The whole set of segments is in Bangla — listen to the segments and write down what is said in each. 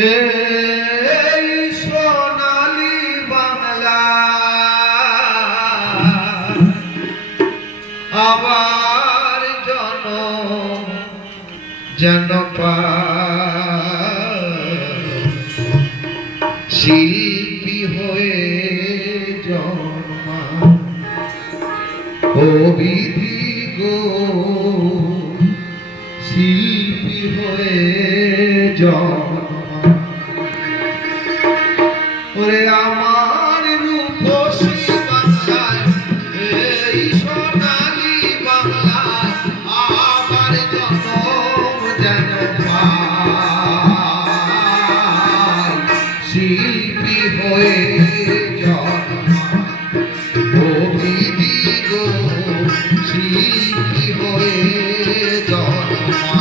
এই সোনালী বাংলা আবার জনম যেন শিল্পী হয়ে জন্মা ও বিধি গো শিল্পী হয়ে জন্মা ওরে আমার রূপসী বাংলায় এই সোনালী বাংলায় আবার জনম যেন পাই শিল্পী হয়ে জন্মা ও বিধি গো শিল্পী হয়ে জন্মা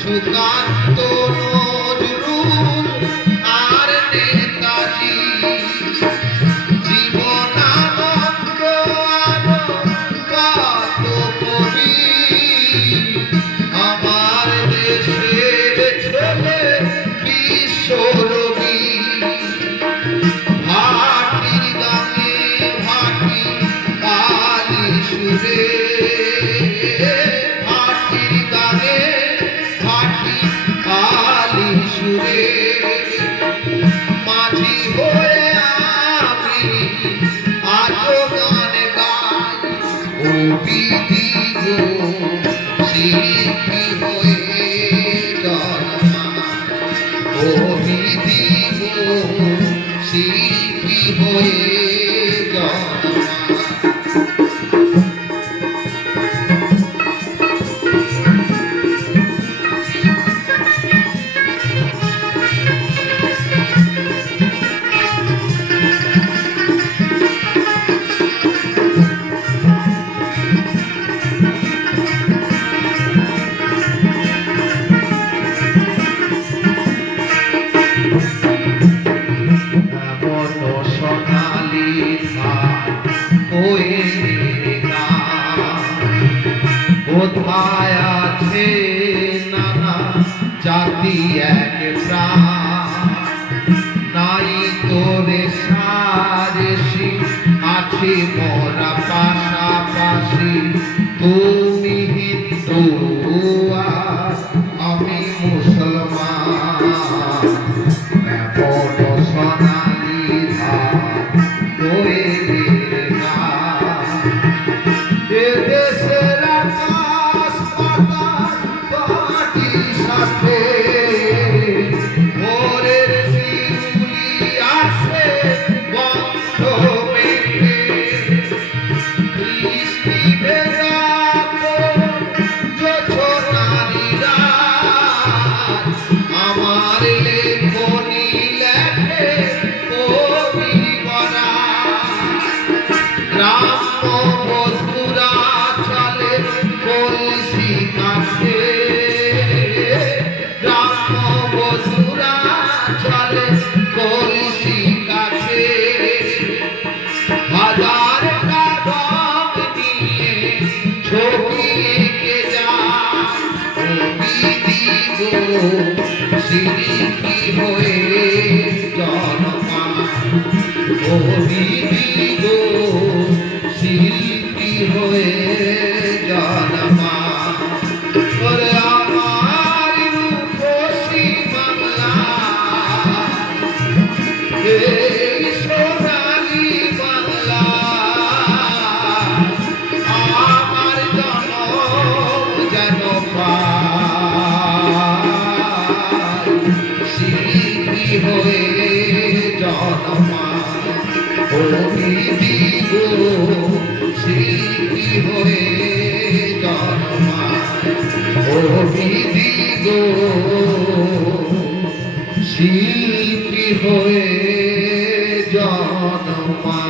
সুকান্ত নজরুল আর নেতাজি জীবনানন্দ কত কবি আমার দেশের ছেলে বিশ্বরবি ভাটির গানে ভাটি কালী সুরে ভাটির গানে কালী সুরে মাঝি হয়ে আমি আজো গান গাই ও বিধি গো শিল্পী হয়ে জন্মা ও বিধি গো শিল্পী হয়ে জন্মা কোথায় আছে নানা জাতি এক প্রাণ নাই তোরে সারেসি আছি মোরা পাশাপাশি তুমি হিন্দু আর আমি মুসলমান এমন সোনালী ধান দোয়েলের গান এদেশের আকাশ পাতাল পাটির সাথে ভোরের শিউলি আসে বন্ধ মেঘে বৃষ্টি ভেজা জোছনারি রাত আমার লেখনি লেখে কবি বরা গ্রাম্য বধুরা চলে কলসি কাছে গ্রাম্য বধুরা চলে কলসি কাছে হাজার কাদম নিয়ে ছবি এঁকে যায় ও বিধি গো শিল্পী হয়ে জন্মা ও বিধি গো শিল্পী হয়ে জন্মা ওরে আমার রূপসী বাংলা এই সোনালী বাংলা আমার জনম যেন পাই শিল্পী হয়ে জন্মা ও বিধি গো শিল্পী হয়ে জন্মা ও বিধি গো শিল্পী হয়ে জন্মায়।